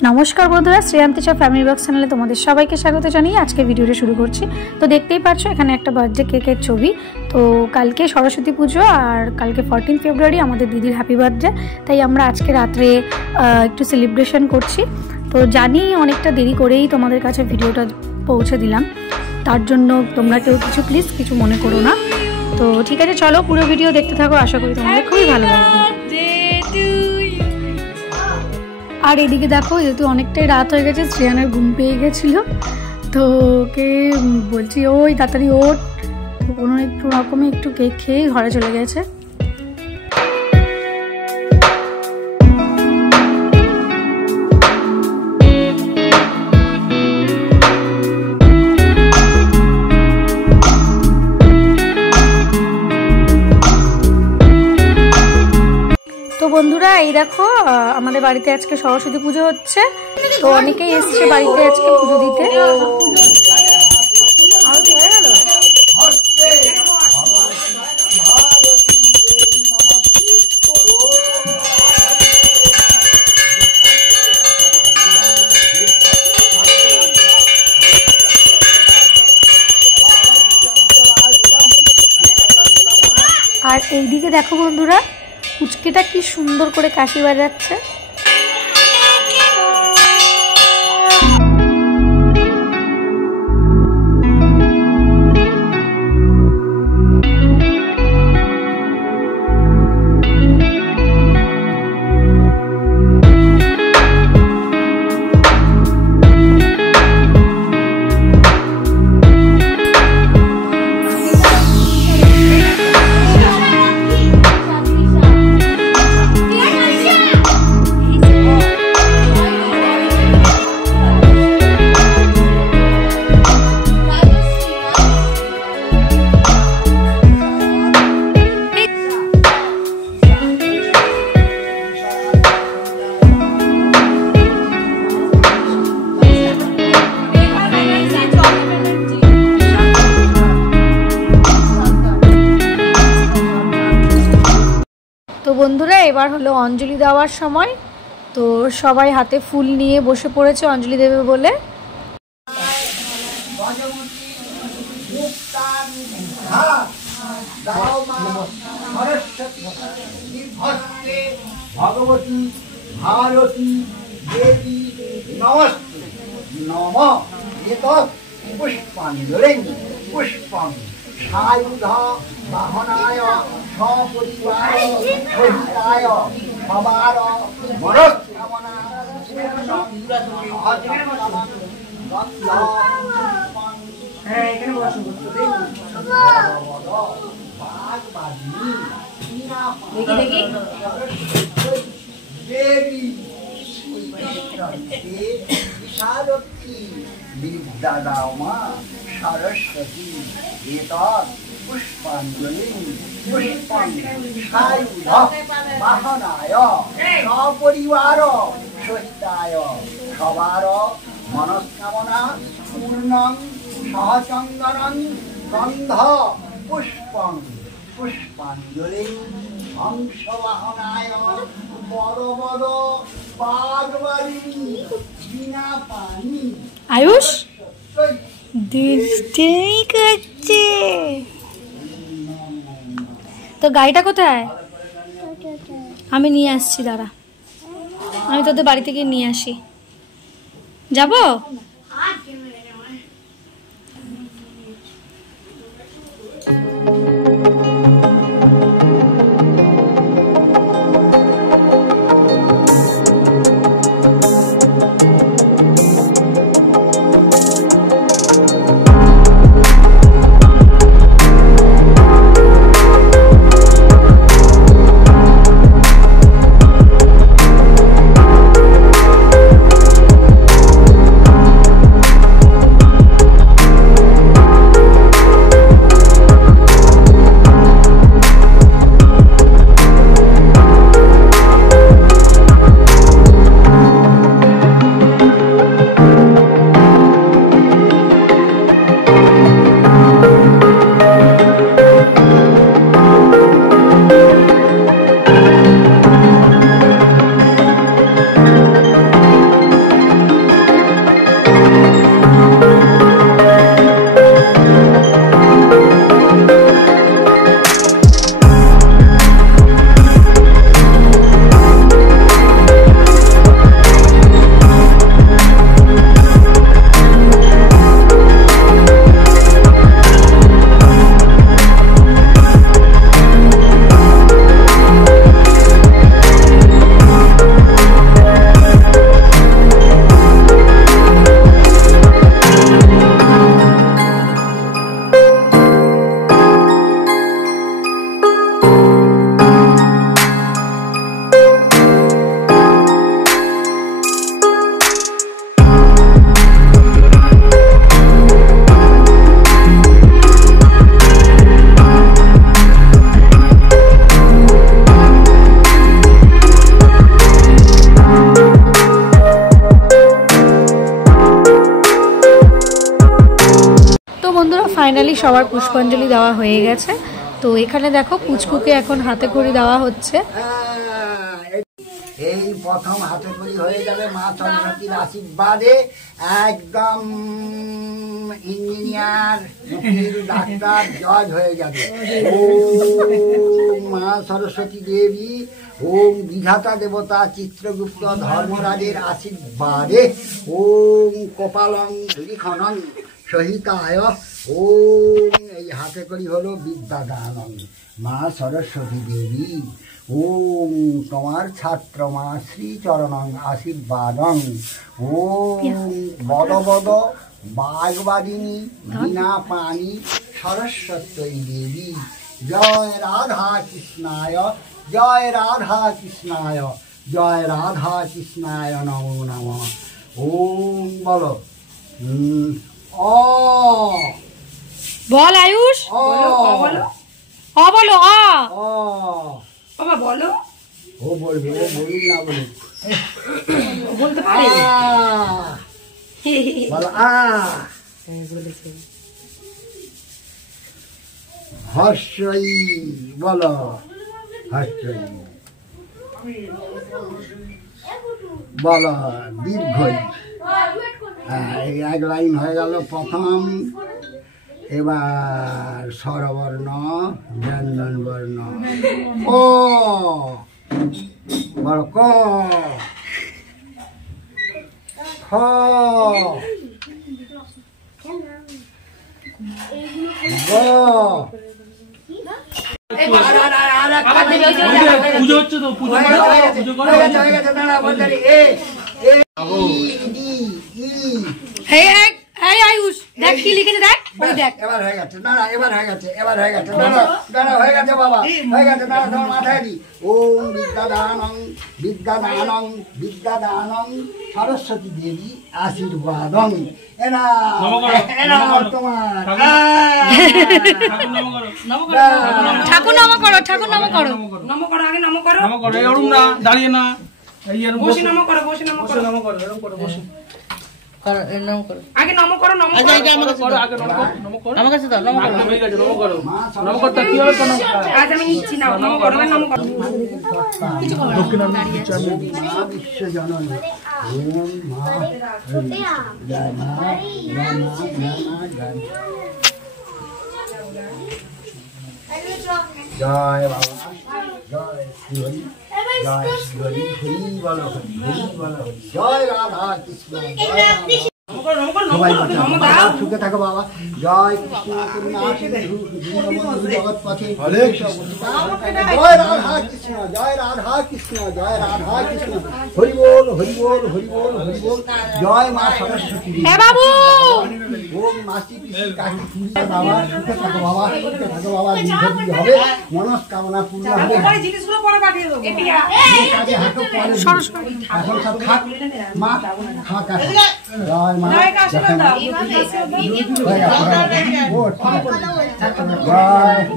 নমস্কার বন্ধুরা, শ্রেয়ান্তিশা family blog চ্যানেলে তোমাদের সবাইকে স্বাগত জানিয়ে আজকে ভিডিওটা শুরু করছি। তো দেখতেই পাচ্ছ এখানে একটা বার্থডে কেকের ছবি। তো কালকে সরস্বতী পুজো আর কালকে 14 ফেব্রুয়ারি আমাদের দিদির হ্যাপি বার্থডে, তাই আমরা আজকে রাত্রে একটু সেলিব্রেশন করছি। তো জানি অনেকটা দেরি করেই তোমাদের কাছে ভিডিওটা পৌঁছে দিলাম, তার জন্য তোমরা কেউ প্লিজ কিছু মনে করো না। তো ঠিক আছে, চলো পুরো ভিডিও দেখতে থাকো, আশা করি তোমাদের খুবই ভালো লাগবে। আর এদিকে দেখো, যেহেতু অনেকটাই রাত হয়ে গেছে, শ্রেয়ানের ঘুম পেয়ে গেছিলো, তো ওকে বলছি ওই তাড়াতাড়ি ওঠ। তো কোনো একটু রকমে একটু কেক খেয়েই ঘরে চলে গেছে। তো বন্ধুরা, এই দেখো আমাদের বাড়িতে আজকে সরস্বতী পুজো হচ্ছে, তো অনেকেই এসছে বাড়িতে আজকে পুজো দিতে। আর এইদিকে দেখো বন্ধুরা, পুচকেটা কি সুন্দর করে কাশি বাজাচ্ছে। তো বন্ধুরা, এবার হলো অঞ্জলি দেওয়ার সময়। তো সবাই হাতে ফুল নিয়ে বসে পড়েছে অঞ্জলি দেবে বলে। ভগবতী ভারতী দেবী নমস্তে নম এতৎ পুষ্পাঞ্জলিং পুষ্পং সায়ুধ বাহনায় সপরিবার সহিতায় সবার মনস্কামনা দেবী বিশালক্ষী বিদ্যা দাও মা সরস্বতী এতৎ পুষ্পাঞ্জলি পুষ্পং সায়ুধ বাহনায় সপরিবার সহিতায় সবার মনস্কামনা পূর্ণং সহচন্দনং গন্ধ পুষ্পং পুষ্পাঞ্জলি হংসবাহনায় বড় বড় বাগবাড়ি বিনা পানি। আয়ুষ দুষ্টামি করছে। তো গাড়িটা কোথায়? আমি নিয়ে আসছি, দাঁড়া, আমি তোদের বাড়ি থেকে নিয়ে আসি। যাবো? ফাইনালি সবার পুষ্পাঞ্জলি দেওয়া হয়ে গেছে। তো এখানে দেখো পুচকুকে এখন হাতে খড়ি দেওয়া হচ্ছে। এই প্রথম হাতে খড়ি হয়ে যাবে মা সরস্বতীর আশীর্বাদে। একদম ইঞ্জিনিয়ার, ডাক্তার, জজ হয়ে যাবে। ওম মা সরস্বতী দেবী, ওম বিধাতা দেবতা চিত্রগুপ্ত ধর্মরাজের আশীর্বাদে, ওম কপালং লিখনং সহিতায়, ওম এই হাতে করি হলো বিদ্যাদানং। মা সরস্বতী দেবী, ওম তোমার ছাত্র মা শ্রীচরণং আশীর্বাদং। ওম বদ বদ বাগবাদিনী বিনা পানি সরস্বতী দেবী। জয় রাধা কৃষ্ণায়, জয় রাধা কৃষ্ণায়, জয় রাধা কৃষ্ণায় নমো নমঃ। ওম বলো অ বল আয়ুষ, বলো অ বলো অ অ বাবা বলো। ও বলবে, ও বলুন না বলুন, বলতে পারে। বলো আ। হর্ষই বলো, হর্ষই বলো, দীর্ঘই। এই এক লাইন হয়ে গেল প্রথম। এবার স্বরবর্ণ, ব্যঞ্জন বর্ণ। ও বলো ক, খ, গ। পুজো হচ্ছে তো, পুজো করো। আয়ুষ দেখ কি লিখেছে, দেখ ওই দেখ। এবার হয়ে গেছে, না না এবার হয়ে গেছে, এবার হয়ে গেছে, না না হয়ে গেছে বাবা, হয়ে গেছে। না তোমার মাথায় দি। ওম বিদ্যাদানং বিদ্যাদানং বিদ্যাদানং সরস্বতী দেবী আশীর্বাদং। এনা এনা তোমার ঠাকুর নম করো, ঠাকুর নম করো, নম করো, আগে নম করো। নম করো, এই অরুণ না দাঁড়িয়ে না, এই এরকম বসে নম করো, বসে নম করো, নম করো, এরকম করো, বসে আগে নম করো, নম করো। আগে নম করো, আগে নম করো, আমার কাছে দাও, নম করো, হয়ে গেছে, নম করো, নম করতে কি হবে তো, আজ আমি নিচ্ছি না, নম করো, নম করো। মা বিশ্ব জননী। ওম মা জয় মা জয় মা জয় মা জয় বাবা, জয় শ্রী হরি, জয় শ্রী হরি, হরি বলো, হরি হরি বলো, হরি। জয় রাধা কৃষ্ণ, জয় রাধা। সবাই বাবা সুখে থাকো বাবা। জয় কৃষ্ণ করুণা সিন্ধু দীনবন্ধু জগৎপথে। জয় রাধা কৃষ্ণ, জয় রাধা কৃষ্ণ, জয় রাধা কৃষ্ণ। হরি বল, হরি বল, হরি বল, হরি বল। জয় মা সরস্বতী। হ্যাঁ বাবু, ওম মাসি পিসি কাকি পুরি। বাবা সুখে থাকো বাবা, সুখে থাকো বাবা। দীর্ঘজীবী হবে, মনস্কামনা পূর্ণ হবে। জিনিসগুলো পরে পাঠিয়ে দেবো। কাজে হাঁটো পরে এখন সব খাক মা, খাক এখন। জয় মা, জয়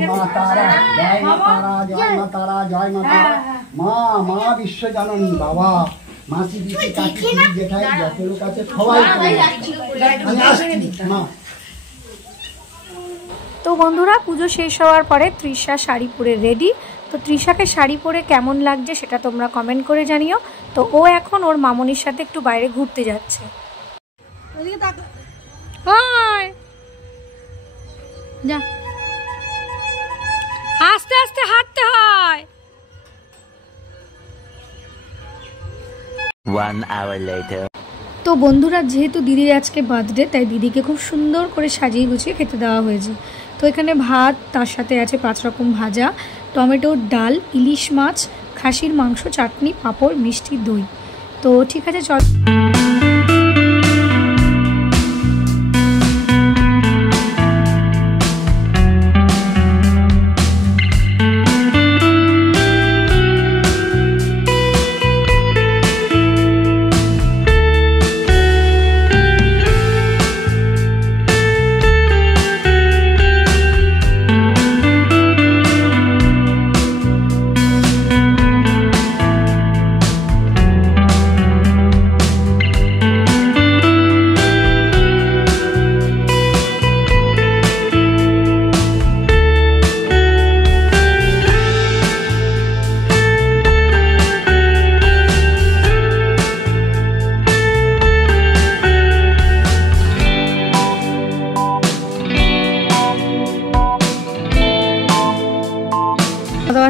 মা তারা, জয় মা তারা, জয় মা তারা, জয় মা তারা। মা মা বিশ্ব জননী বাবা, মাসি পিসি কাকি পুরি জেঠাই যত লোক আছে সবাই আমি আসছি মা। তো বন্ধুরা পুজো শেষ হওয়ার পরে তৃষা শাড়ি পরে রেডি। তো তৃষাকে শাড়ি পরে কেমন লাগছে সেটা তোমরা কমেন্ট করে জানিও। তো ও এখন ওর মামনির সাথে একটু বাইরে ঘুরতে যাচ্ছে। যা, আস্তে আস্তে হাঁটতে হয়। 1 hour later. তো বন্ধুরা যেহেতু দিদির আজকে বার্থডে, তাই দিদিকে খুব সুন্দর করে সাজিয়ে গুছিয়ে খেতে দেওয়া হয়েছে। তো এখানে ভাত, তার সাথে আছে 5 রকম ভাজা, টমেটোর ডাল, ইলিশ মাছ, খাসির মাংস, চাটনি, পাঁপড়, মিষ্টি, দই। তো ঠিক আছে চল।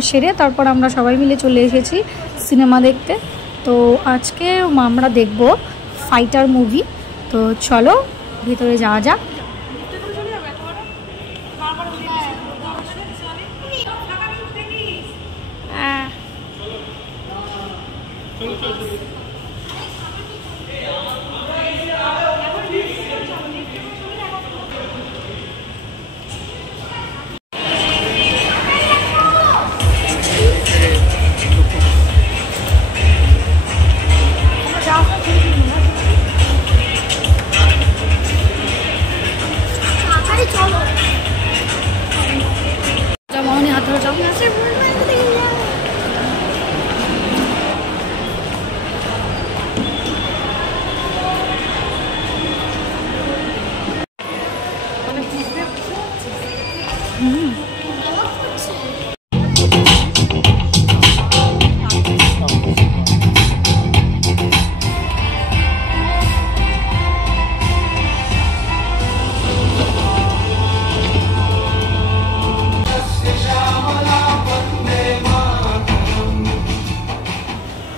সেরে তারপর আমরা সবাই মিলে চলে এসেছি সিনেমা দেখতে। তো আজকে আমরা দেখব ফাইটার মুভি। তো চলো ভিতরে যাওয়া যাক।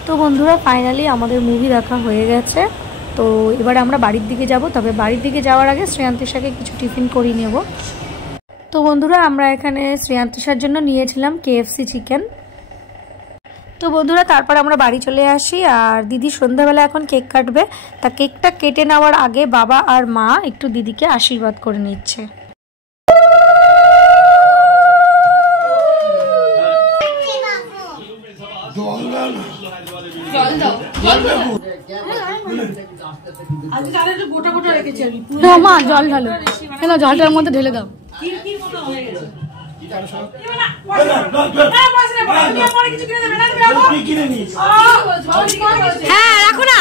তো বন্ধুরা ফাইনালি আমাদের মুভি দেখা হয়ে গেছে। তো এবারে আমরা বাড়ির দিকে যাব। তবে বাড়ির দিকে যাওয়ার আগে শ্রেয়ান্তিশাকে কিছু টিফিন করিয়ে নেব। তো বন্ধুরা আমরা এখানে শ্রেয়ান্তিশার জন্য নিয়েছিলাম KFC চিকেন। তো বন্ধুরা তারপর আমরা বাড়ি চলে আসি। আর দিদি সন্ধ্যাবেলা এখন কেক কাটবে। তা কেকটা কেটে নেওয়ার আগে বাবা আর মা একটু দিদিকে আশীর্বাদ করে নিচ্ছে। মা জল ঢালো, জলটার মধ্যে ঢেলে দাও। হ্যাঁ রাখো না।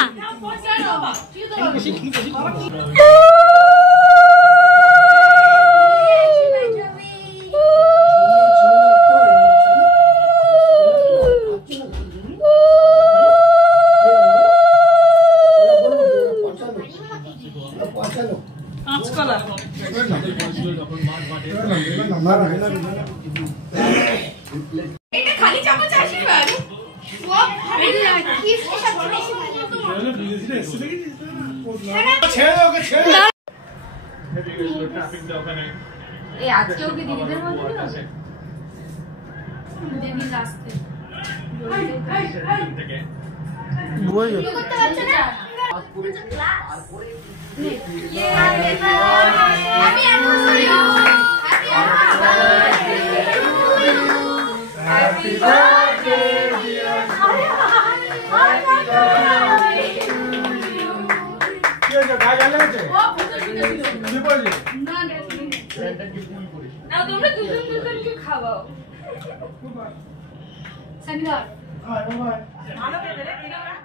খালি চামচ আশীর্বাদ আজকেও কি দিদিদের তোমরা দুজন দুজনকে খাওয়াও। ভালো খেতে রে।